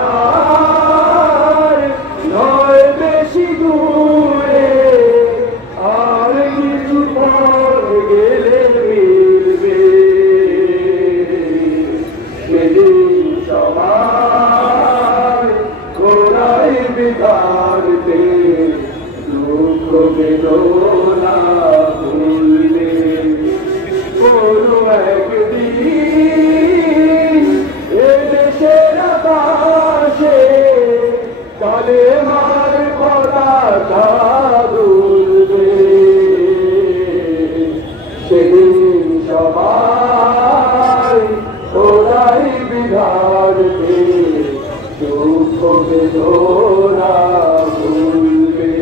আর নয় বেশি দূরে, আর কিছু পর গেলে মিলবে সেদিন সবাই ঘোড়ায় বিধানতে দুঃখ বেদনা ভুলবে। কোনো একদিন এ দেশের আকাশে কালেমার পতাকা দুলবে সেদিন সবাই ওরাই বিধানকে দুঃখ বেদনা ভুলবে।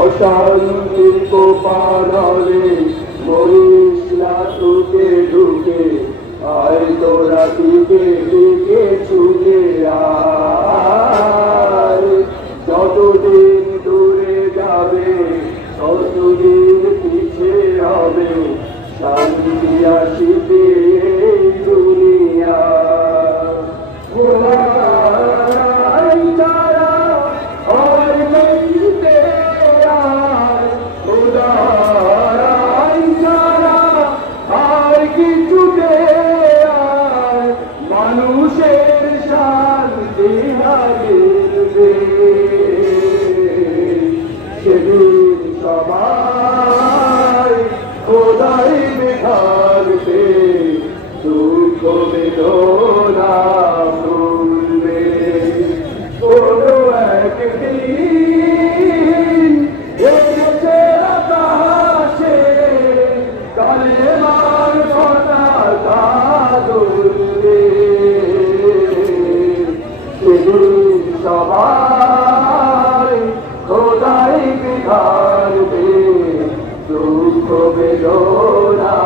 অশান্তির কোপানলে মরিস না টুকে ঢুকে, আয় তোরা দিকে দিকে ছুটে আয়। যতদিন দূরে যাবে ততদিন পিছে হবে শান্তি আসিবে এই দুনিয়া। মানুষের শান্তি লাগবে সেদিন সবাই খোদাই বিধানতে দুঃখ বেদনা ভুলবে। কোনো একদিন এ দেশের আকাশে কালেমার পতাকা দুলবে সেদিন সবাই খোদাই বিধানতে দুঃখ বেদনা